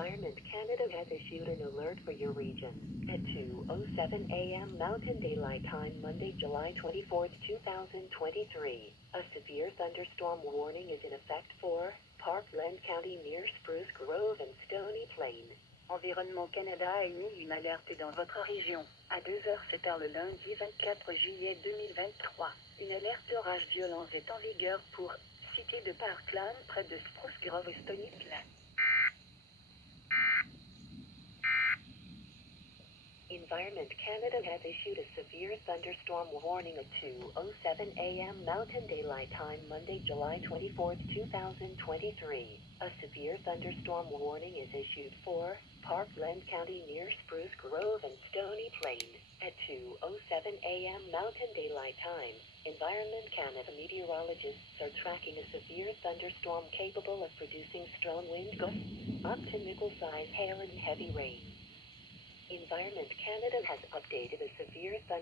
Environment Canada has issued an alert for your region. At 2:07 a.m. Mountain Daylight Time, Monday, July 24th, 2023, a severe thunderstorm warning is in effect for Parkland County near Spruce Grove and Stony Plain. Environnement Canada a émis une alerte dans votre région. À 2h07 le lundi 24 juillet 2023. Une alerte orage violence est en vigueur pour cité de Parkland près de Spruce Grove et Stony Plain. Environment Canada has issued a severe thunderstorm warning at 2:07 a.m. Mountain Daylight Time, Monday, July 24th, 2023. A severe thunderstorm warning is issued for Parkland County near Spruce Grove and Stony Plain. At 2:07 a.m. Mountain Daylight Time, Environment Canada meteorologists are tracking a severe thunderstorm capable of producing strong wind gusts, up to nickel-sized hail and heavy rain. Environment Canada has updated a severe thunderstorm